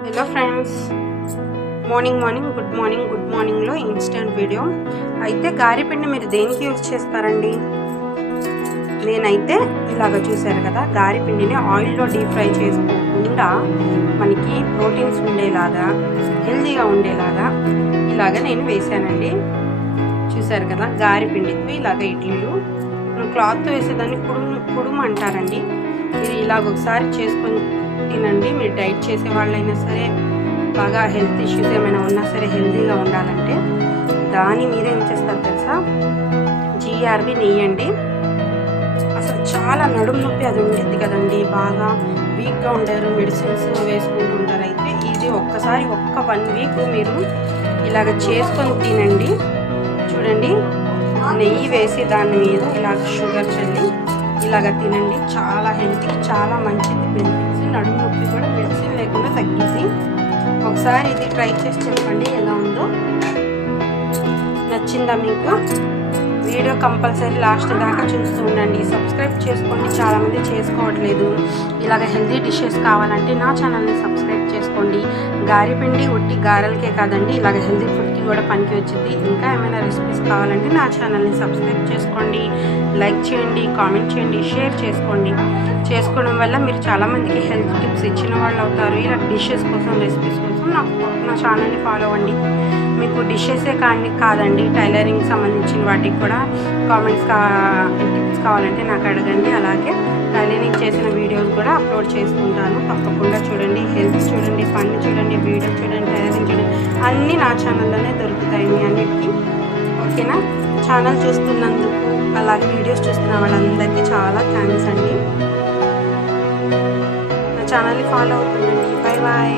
Hello friends, good మార్నింగ్లో instant video. అయితే గారెపిండి మీరు దేనికి యూజ్ చేస్తారండి? నేనైతే ఇలాగ చూశారు కదా, గారెపిండిని ఆయిల్లో డీప్ ఫ్రై చేసుకోకుండా మనకి ప్రోటీన్స్ ఉండేలాగా, హెల్తీగా ఉండేలాగా ఇలాగ నేను వేసానండి. చూశారు కదా, గారెపిండితో ఇలాగ ఇడ్లీలు క్లాత్తో వేసేదాన్ని కుడుము అంటారండి. మీరు ఇలాగ ఒకసారి చేసుకొని తినండి. మీరు డైట్ చేసే వాళ్ళైనా సరే, బాగా హెల్త్ ఇష్యూస్ ఏమైనా ఉన్నా సరే, హెల్తీగా ఉండాలంటే దాని మీద ఏం చేస్తారు తెలుసా? జీఆర్బి నెయ్యి అండి. అసలు చాలా నడుము నొప్పి అది ఉండిద్ది కదండి, బాగా వీక్గా ఉంటారు, మెడిసిన్స్ వేసుకుంటుంటారు. అయితే ఇది ఒక్కసారి 1 వీక్ మీరు ఇలాగ చేసుకొని తినండి. చూడండి, నెయ్యి వేసి దాని మీద ఇలాగ షుగర్ చల్లి ఇలాగ తినండి. చాలా హెల్త్కి చాలా మంచిది. బెనిఫిట్స్, నడుము నొప్పి కూడా మెడిసిన్ లేకుండా తగ్గింది. ఒకసారి ఇది ట్రై చేసి చెప్పండి ఎలా ఉందో. నచ్చిందా మీకు? వీడియో కంపల్సరీ లాస్ట్ దాకా చూస్తూ ఉండండి. సబ్స్క్రైబ్ చేసుకోండి, చాలామంది చేసుకోవట్లేదు. ఇలాగ హెల్తీ డిషెస్ కావాలంటే నా ఛానల్ని సబ్స్క్రైబ్ చేసుకోండి. గారెపిండి ఉట్టి గారెలకే కాదండి, ఇలాగ హెల్తీ ఫుడ్కి కూడా పనికి వచ్చింది. ఇంకా ఏమైనా రెసిపీస్ కావాలంటే నా ఛానల్ని సబ్స్క్రైబ్ చేసుకోండి, లైక్ చేయండి, కామెంట్ చేయండి, షేర్ చేసుకోండి. చేసుకోవడం వల్ల మీరు చాలామందికి హెల్త్ టిప్స్ ఇచ్చిన వాళ్ళు అవుతారు. ఇలా డిషెస్ కోసం, రెసిపీస్ కోసం నా ఛానల్ని ఫాలో అవ్వండి. మీకు డిషెసే కాదండి, టైలరింగ్ సంబంధించిన వాటికి కూడా టిప్స్ కావాలంటే నాకు అడగండి. అలాగే టైలరింగ్ చేసిన వీడియోస్ కూడా అప్లోడ్ చేసుకుంటాను. తప్పకుండా చూడండి. హెల్త్ చూడండి, ఫన్ చూడండి, వీడియో చూడండి, టైలరింగ్ చూడండి, అన్నీ నా ఛానల్లోనే దొరుకుతాయి మీ అన్నిటికీ. ఓకేనా? ఛానల్ చూస్తున్నందుకు, అలాగే వీడియోస్ చూస్తున్న వాళ్ళందరికీ చాలా థ్యాంక్స్ అండి. నా ఛానల్ని ఫాలో అవుతుండండి. Bye bye.